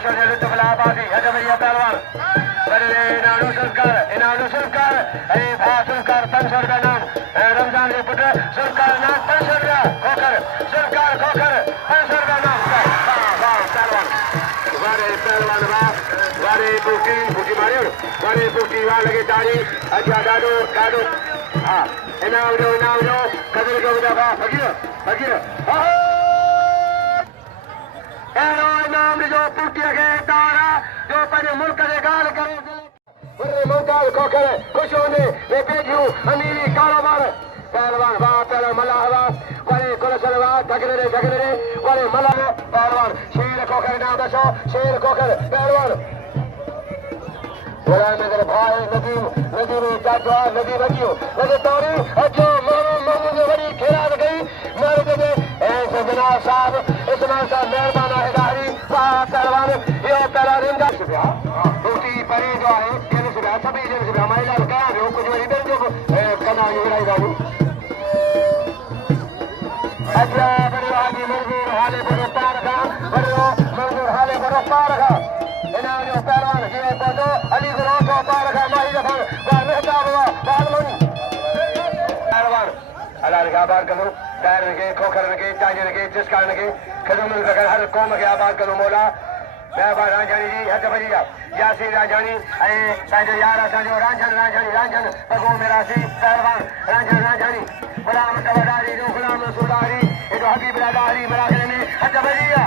Kosh de Ubedullah Bughio Hajamiyya Pehlwan इनाम सुनकर सुनकर 500 रुपया नाम रमजान के पुत्र सुनकर नाम 500 रुपया खोकर सुनकर खोकर 500 रुपया नाम पहलवान वारे पहलवान वारे बुकी मारियो वारे बुकी वाले लगे तारी अच्छा डाडो हाँ इनाम जो कदर को दफा फकीर एनो इनाम जो पुटिया के तारा जो पहले मुल्क के गाल करे मुमताज खोकर खुश होने मैं भेजूं अमीरी कारोबार पहलवान पहलवान मलाह वाले कुलसन झगड़े वाले मलाह पहलवान शेर खोकर नाम दसो शेर खोकर पहलवान मेरे भाई नदी चाचा नदी बगियो नदी तौरी अच्छो मामू बड़ी खेरा गई मेरे जगह ऐसे जनाब साहब इस्माइल साहब मेहरबान हिदारी पहलवान ये पहलवान इनका दूसरी परी जो है सभी जन महिला क्या कुछ वही जो कना बाबू अच्छा बड़े आदमी मंजूर हाले पर रफ्तार रखा बड़े मंजूर हाले पर रफ्तार रखा इनाम जो पहलवान ये पौधो अली गुरु को पार रखा माही दफन वह मेहताब हुआ पहलवान अल्लाह के आबाद करो दायर के खोखर के ताजर के जिसका के खदम बगैर हर कौम के आबाद करो मौला मेहरबान राजानी जी हज भैया यासीर राजानी साजो यार साजो राजन पगो मेरा सी पहलवान राजानी गुलाम तवदारी जो गुलाम सुदारी ये जो हबीब रादारी मलाखरे ने हज भैया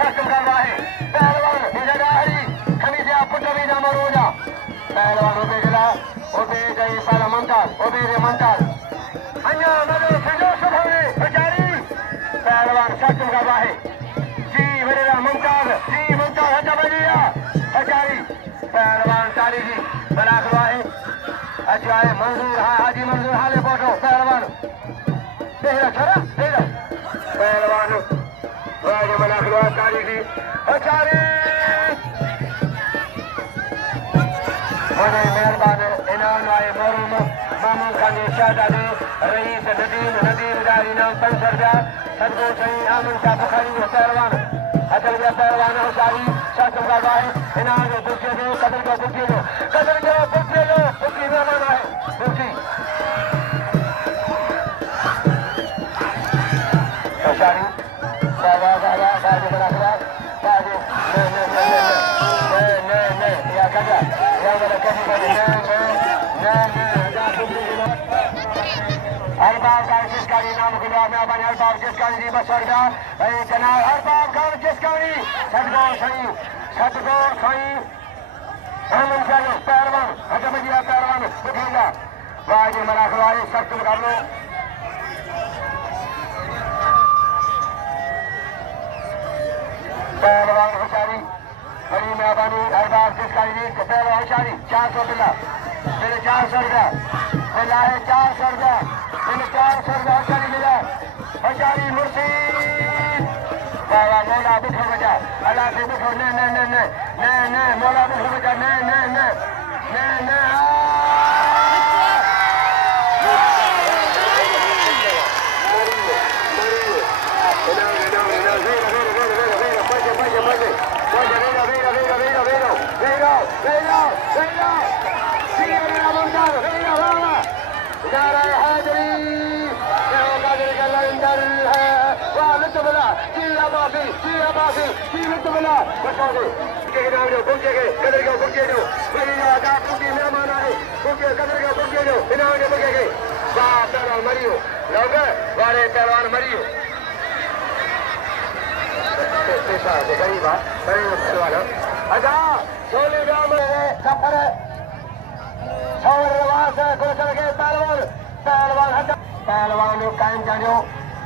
सख्त करवा है पहलवान हिदारी खमीजा पुटवी ना मरोजा पहलवान उबेदुल्लाह साला मुमताज अन्या मरो सजो सुभाने बेचारी पहलवान सख्त करवा है जी मेरा मुमताज हजबलिया हजारी पहलवान तारी जी मलाखरो है अच्छा है मंजूर हाजी मंजूर हाले फोटो पहलवान तेरा छरा तेरा पहलवान राजे मलाखरो तारी जी हजारी बड़े मेहरबान इनाम आए मरूम मामून खान शहजादे रईस नदीम दारी नाम 500 रुपया सदगो सही आमन शाह बुखारी पहलवान असल के पहलवान हुसैन शासन का है इनाम जो बुकियो दो कदर को बुकी मेहमान है बुकी हुसैन दादा बाजू बना बाजू ने या कजा या वाला कभी ने अरबाब का जिसकारी नाम खुदा में बने अरबाब जिसकारी जी बसरदा जनाब अरबाब का जिसकारी सदगो सही अहमद शाह पहलवान हजमदिया पहलवान बुखेगा बाजी मलाखरो आए सख्त मुकाबलो पहलवान हुसैनी बड़ी मेहरबानी अरबाब जिसकारी जी पहलवान हुसैनी 400 रुपया मेरे 400 रुपया मिला है 400 रुपया मैंने 400 रुपया हुसैनी मिला हुसैनी मुर्शीद बाबा मौला बुखो बजा अल्लाह से बुखो ने मौला बुखो बजा ने पहलवान मरियो अच्छा छोले सफर पहलवान कायम जानियो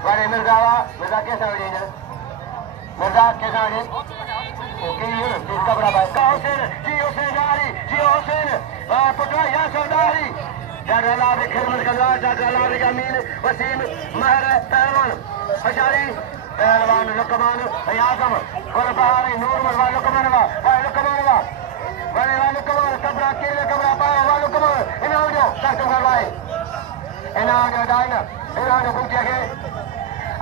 वारे मिर्जा कैसा मिर्जा कैसा कपड़ा भाई हुसैन पुटवा या सरदारी खिदमत का मीन वसीम महर पहलवान हजारी पहलवान लुकमान आजम गुलबहारी नूर मरवा लुकमान कपड़ा केले कपड़ा पाया लुकमान इनाम जो सख्त करवाए इनाम जो डायना इनाम जो पूछे गए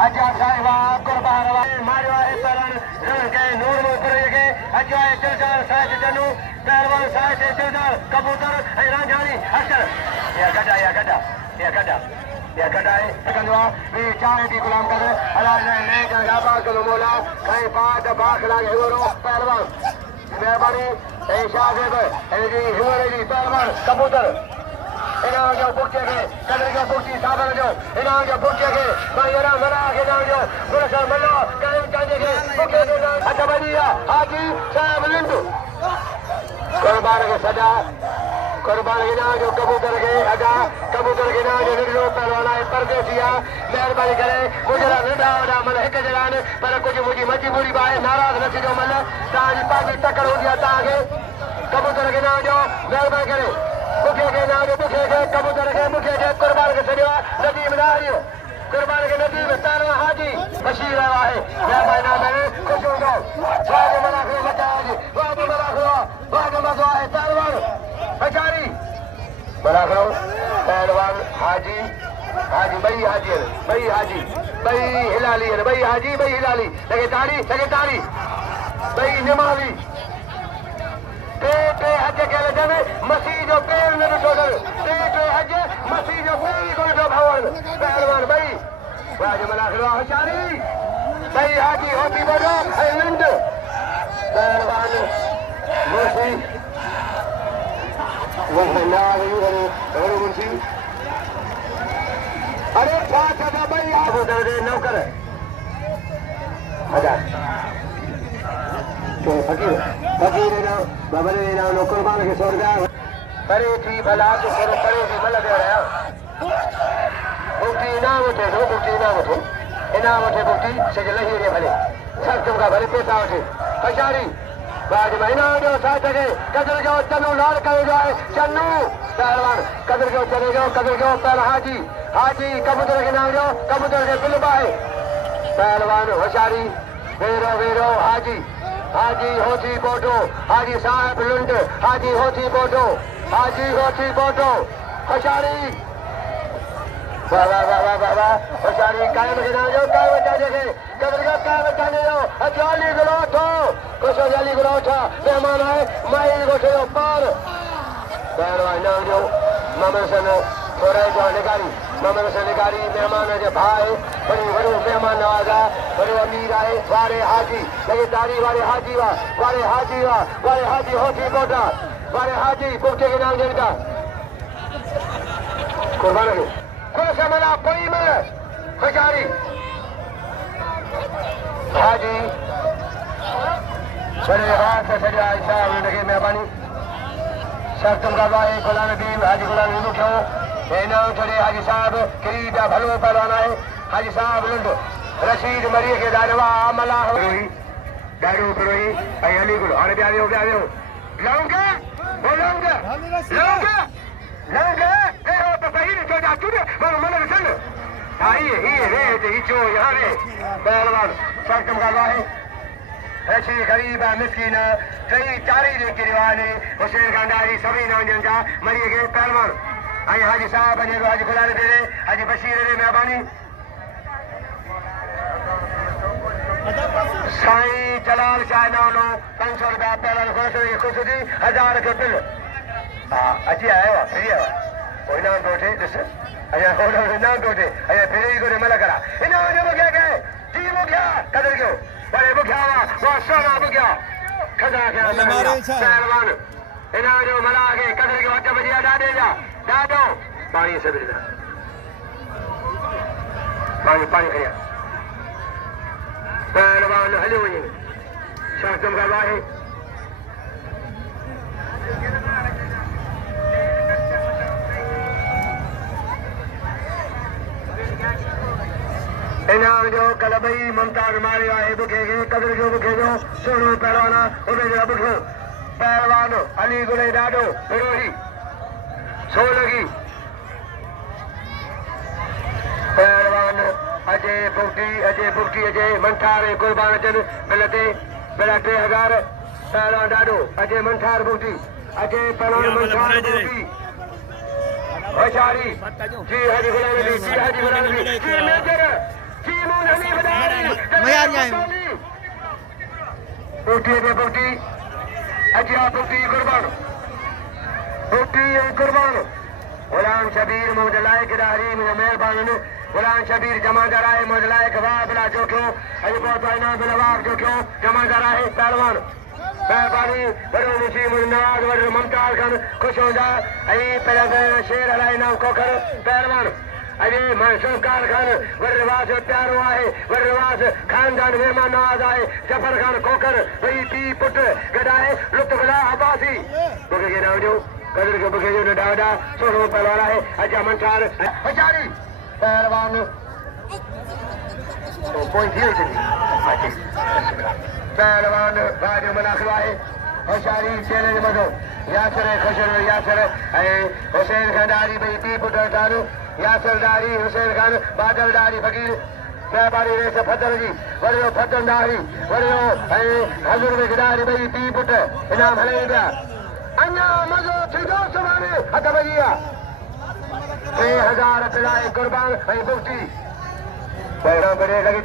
अच्छा साहिबा गुलबहार मारवा पहलवान के नूर में उतर गए अच्छा साहिब दिलदार साहिब जनू पहलवान साहिब दिलदार कबूतर ऐं रांझानी अक्षर या गदा या गदा है कंदो वे चाहे दी गुलाम कर अला ने जगह बा कलो मोला कई बात बाखला हिरो पहलवान मेहरबानी ऐं शाहिद ऐं जी हिरो जी पहलवान कबूतर इनाम जो बुके के कदर जो बुकी साबर जो इनाम जो बुके के भाईरा मरा के नाम जो गुरसा मल्ला कायम कांजे के बुके के नाम अच्छा बनिया हाजी साहब लिंडू कुर्बान के सजा कुर्बान के नाम जो कबूतर के अगा कबूतर के नाम जो निडो पहलवान है परदेसिया मेहरबानी करे मुजरा नडा वडा मन एक जलान पर कुछ मुजी मजबूरी बाए नाराज न थियो मन ताजी पाजी टक्कर हो गया तागे कबूतर के नाम जो मेहरबानी करे मुखे के नाम मुखे के कबूतर के मुखे के कुर्बान के सजवा नदीम नारियो कुर्बान के नदीम पहलवान हाजी बशीर आया है मेहरबानी नाम मैंने खुश हो गया वाह मलाखरो बचा जी वाह मलाखरो मजा है पहलवान हजारी मलाखरो पहलवान हाजी हाजी भाई हाजी भाई हिलाली है भाई हाजी भाई हिलाली लगे ताड़ी भाई निमावी टे हज के लजने मसीह जो पेर न ॾिठो टे हज मसीह जो कोई कोन ॾिठो भवन पहलवान भाई वाह मलाखरो हजारी भाई हाजी होती बड़ो ऐं नंढ पहलवान मुंशी अरे भाई आप नौकर फकीर बबले कुर्बान के 100 रुपया परे थी भला तो परे थी भला दे रहा बुक्ति इनाम उठे बुक्ति सज लही रे भले सब तुमका भले पैसा उठे हजारी बाज महीना जो साथ के कदर जो चन्नू लाल कर जाए चन्नू पहलवान कदर जो चले जाओ पहल हाजी कबूतर के नाम जो कबूतर के बिलबा है पहलवान होशियारी वेरो हाजी होती कोटो हाजी साहब लुंड हाजी होती कोटो होशियारी वाह होशियारी कायम के नाम जो काय बचा देखे कदर का काय बचा ले जाओ अजाली गुलोठो कुछ अजाली गुलोठा मेहमान है माई गोठे पार पहलवान नाम जो मोहम्मद सन थोड़ा जो निकारी मोहम्मद सन निकारी मेहमान जो भाई बड़ी बड़ो मेहमान नवाजा बड़ो अमीर आए वारे हाजी लगे तारी वारे हाजी होती कोटा वारे हाजी पुख्ते के नाम जिनका कुर्बान है कुछ मना कोई में हजारी हाजी बड़े हाथ से सजा ऐसा लगे मेहरबानी सर तुम का भाई गुलाम नबी हाजी गुलाम नबी क्यों इनाम चढ़े हाजी साहब किरीटा भलो पहलवाना है हाजी साहब लुंड रशीद मरिए के दारवा मलाह दारू करोई आई अली गुल और ब्यायो लौंगा ए हो तो सही तो जा तू वो मन सन आई रे जो यहां रे पहलवान सर तुम का भाई ऐसी गरीब मिस्कीन कई चारी जे किरवाने हुसैन गंडारी सभी नौजवान जा मरिए के पहलवान आई हाजी साहब ने हाजी खुदा ने दे हाजी बशीर ने मेहरबानी साईं जलाल शाह नालो 500 रुपया पहलवान खुश दी 1000 के बिल अची आयो फ्री है कोई ना दोठे दिस अया होना ना दोठे अया फिर ही को मला करा इना जो क्या के जी वो क्या कदर क्यों बड़े बुघ्या वो सोना बुघ्या खजा के पहलवान इना जो मला के कदर के वट बजिया डाडे जा डाडो पानी से बिना पानी खया पहलवान हलो ये शासम का वाहे इनाम जो कलबई मुमताज मारे आए बुखे कदर जो बुखे जो सोनू पहलवाना उबेदुल्ला बुघियो पहलवान अली गुले डाडो विरोही सोलगी पहलवान अजय बुक्ति अजय मंठार कुर्बान चंद बिलते 3000 पहलवान डाडो अजय मंठार बुक्ति अजय पहलवान मंठार बुक्ति होशियारी जी हाजी गुलाम नबी जी मेजर जी मुनहनी बदारी मयार जाए बुक्ति अजिया पुटी कुर्बान गुलाम शबीर मोहम्मद किदारी मुझे मेहरबान गुलाम शबीर जमादार है मोहम्मद कबाबला जो क्यों अभी बहुत आईना बिलवाब जो क्यों जमादार है पहलवान मेहरबानी बड़ो मुसीम नवाज बड़ो ममताज खान खुश हो जा अभी पहले शेर हलाई नाम कोकर पहलवान अभी मनसूकार खान वर्रवास प्यार हुआ है वर्रवास खानदान मेहमान नवाज आए जफर खान कोकर वही पी पुट गडाए लुत्फला अब्बासी बुके के नाम जो कदर के बुके जो डाडा सोनो पहलवान है अजा मंसार हजारी पहलवान पॉइंट हिल पहलवान बाजू मलाखरो है हजारी चैलेंज मदो यासर खुशर यासर हुसैन खंडारी भाई पी पुट डालो यासर दारी हुसैन खान बादल दारी फकीर मेहरबानी रेस फतल जी वरियो फतल दारी वरियो हजूर में गिदारी भाई पी पुट इनाम हले गया अन्या मजो थीदो सुभाने हद भैया 3000 पिलाए कुर्बान भाई मुफ्ती पैरों करे लगी